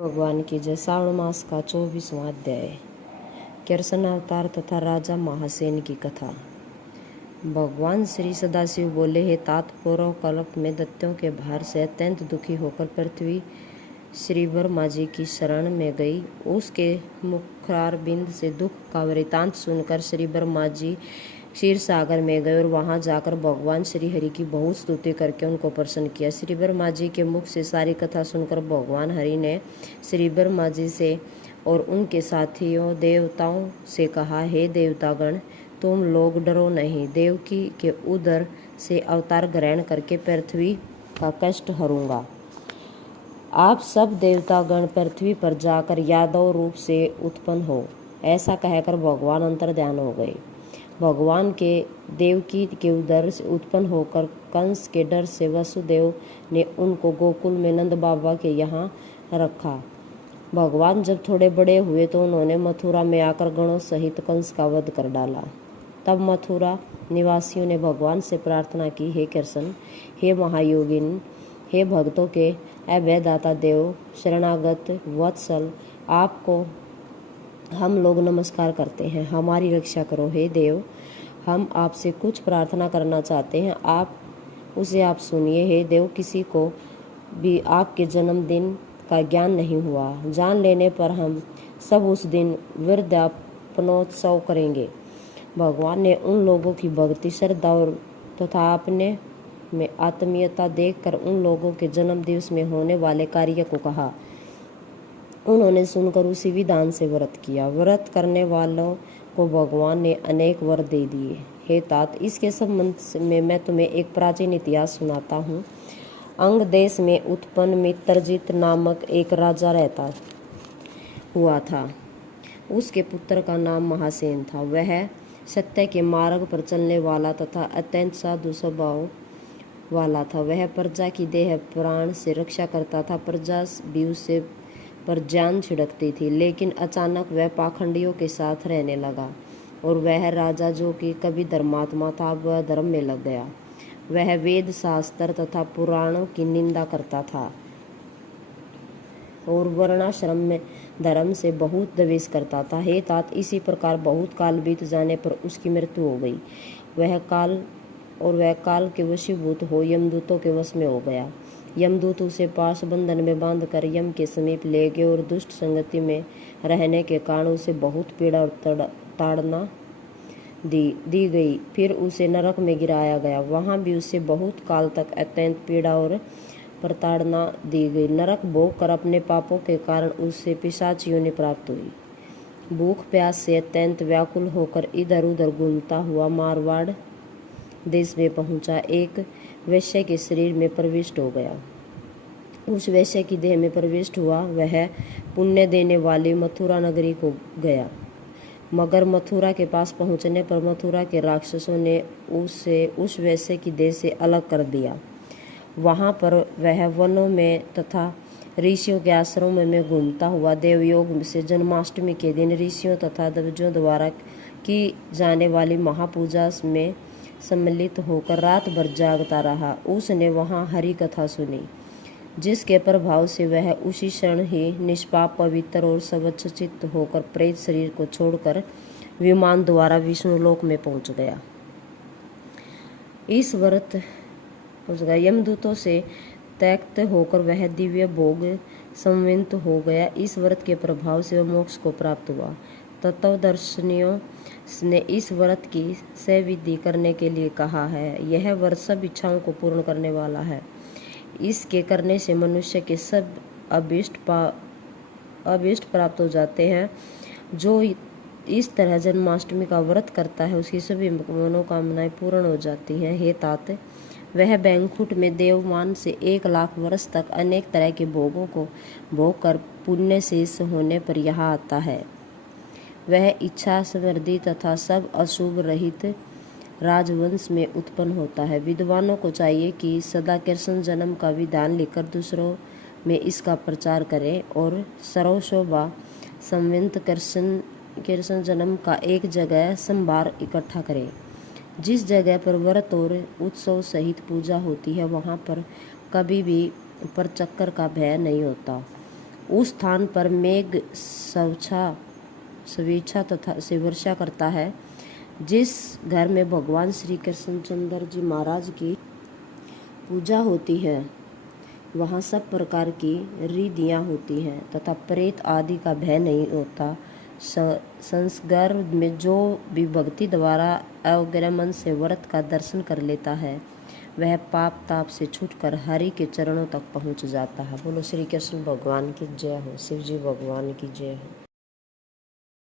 भगवान की जय। श्रावण मास का 24वां अध्याय। कृष्ण अवतार तथा राजा महासेन की कथा। भगवान श्री सदाशिव बोले, हे तात, पूर्व कल्प में दैत्यों के भार से अत्यंत दुखी होकर पृथ्वी श्री ब्रह्मा जी की शरण में गई। उसके मुखारबिंद से दुख का वृतांत सुनकर श्री ब्रह्मा जी क्षीर सागर में गए और वहां जाकर भगवान श्री हरि की बहुत स्तुति करके उनको प्रसन्न किया। श्री ब्रह्मा जी के मुख से सारी कथा सुनकर भगवान हरि ने श्री ब्रह्मा जी से और उनके साथियों देवताओं से कहा, हे देवतागण, तुम लोग डरो नहीं। देवकी के उदर से अवतार ग्रहण करके पृथ्वी का कष्ट हरूंगा। आप सब देवतागण पृथ्वी पर जाकर यादव रूप से उत्पन्न हो। ऐसा कहकर भगवान अंतर्ध्यान हो गए। भगवान के देवकी के उदर से उत्पन्न होकर कंस के डर से वसुदेव ने उनको गोकुल में नंद बाबा के यहाँ रखा। भगवान जब थोड़े बड़े हुए तो उन्होंने मथुरा में आकर गणों सहित कंस का वध कर डाला। तब मथुरा निवासियों ने भगवान से प्रार्थना की, हे कृष्ण, हे महायोगिन, हे भक्तों के अभयदाता देव, शरणागत वत्सल, आपको हम लोग नमस्कार करते हैं, हमारी रक्षा करो। हे देव, हम आपसे कुछ प्रार्थना करना चाहते हैं, उसे आप सुनिए। हे देव, किसी को भी आपके जन्मदिन का ज्ञान नहीं हुआ। जान लेने पर हम सब उस दिन वृद्धापनोत्सव करेंगे। भगवान ने उन लोगों की भक्ति, श्रद्धा और तथा अपने में आत्मीयता देखकर उन लोगों के जन्म दिवस में होने वाले कार्य को कहा। उन्होंने सुनकर उसी विधान से व्रत किया। व्रत करने वालों को भगवान ने अनेक वर दे दिए। हे तात, इसके संबंध में मैं तुम्हें एक प्राचीन इतिहास सुनाता हूँ। अंग देश में उत्पन्न मित्रजित नामक एक राजा रहता हुआ था। उसके पुत्र का नाम महासेन था। वह सत्य के मार्ग पर चलने वाला तथा अत्यंत साधु स्वभाव वाला था। वह प्रजा की देह प्राण से रक्षा करता था। प्रजा भी उससे पर जान छिड़कती थी। लेकिन अचानक वह पाखंडियों के साथ रहने लगा और वह राजा, जो कि कभी धर्मात्मा था, वह धर्म में लग गया। वह वेद शास्त्र तथा पुराणों की निंदा करता था और वर्णाश्रम में धर्म से बहुत द्वेष करता था। हे तात, इसी प्रकार बहुत काल बीत जाने पर उसकी मृत्यु हो गई। वह काल के वशीभूत हो यमदूतों के वश में हो गया। यमदूत उसे पाश बंधन में बांधकर यम के समीप ले गए और दुष्ट संगति में रहने के कारण उसे बहुत पीड़ा और ताड़ना दी गई। फिर उसे नरक में गिराया गया। वहां भी उसे बहुत काल तक अत्यंत पीड़ा और प्रताड़ना दी गई। नरक भोग कर अपने पापों के कारण उसे पिशाच योनि प्राप्त हुई। भूख प्यास से अत्यंत व्याकुल होकर इधर उधर घूमता हुआ मारवाड़ देश में पहुंचा। एक वैश्य के शरीर में प्रविष्ट हो गया। उस वैश्य की देह में प्रविष्ट हुआ। वह पुण्य देने वाली मथुरा नगरी को गया, मगर मथुरा के पास पहुंचने पर मथुरा के राक्षसों ने उसे उस वैश्य की देह से अलग कर दिया। वहां पर वह वनों में तथा ऋषियों के आश्रमों में घूमता हुआ देवयोग से जन्माष्टमी के दिन ऋषियों तथा देवजों द्वारा की जाने वाली महापूजा में सम्मिलित होकर रात भर जागता रहा। उसने वहां हरि कथा सुनी, जिसके प्रभाव से वह उसी क्षण ही निष्पाप, पवित्र और स्वच्छचित्त होकर प्रेत शरीर को छोड़कर विमान द्वारा विष्णुलोक में पहुंच गया। यमदूतों से त्यक्त होकर वह दिव्य भोग संवित हो गया। इस व्रत के प्रभाव से वह मोक्ष को प्राप्त हुआ। तत्वदर्शियों ने इस व्रत की सविधि करने के लिए कहा है। यह व्रत सब इच्छाओं को पूर्ण करने वाला है। इसके करने से मनुष्य के सब अभीष्ट प्राप्त हो जाते हैं। जो इस तरह जन्माष्टमी का व्रत करता है, उसकी सभी मनोकामनाएं पूर्ण हो जाती हैं। हे तात, वह बैंकुट में देवमान से 1,00,000 वर्ष तक अनेक तरह के भोगों को भोग कर पुण्य शेष होने पर यहाँ आता है। वह इच्छा, समृद्धि तथा सब अशुभ रहित राजवंश में उत्पन्न होता है। विद्वानों को चाहिए कि सदा कृष्ण जन्म का विधान लिखकर दूसरों में इसका प्रचार करें और सर्वशोभा संवित कृष्ण जन्म का एक जगह संभार इकट्ठा करें। जिस जगह पर व्रत और उत्सव सहित पूजा होती है, वहां पर कभी भी परचक्कर का भय नहीं होता। उस स्थान पर मेघ स्वेच्छा तथा से वर्षा करता है। जिस घर में भगवान श्री कृष्णचंद्र जी महाराज की पूजा होती है वहाँ सब प्रकार की रिधियाँ होती हैं तथा प्रेत आदि का भय नहीं होता। संस्कार में जो भी भक्ति द्वारा अवग्रह मन से व्रत का दर्शन कर लेता है वह पाप ताप से छूटकर हरि के चरणों तक पहुँच जाता है। बोलो श्री कृष्ण भगवान की जय हो, शिव जी भगवान की जय हो।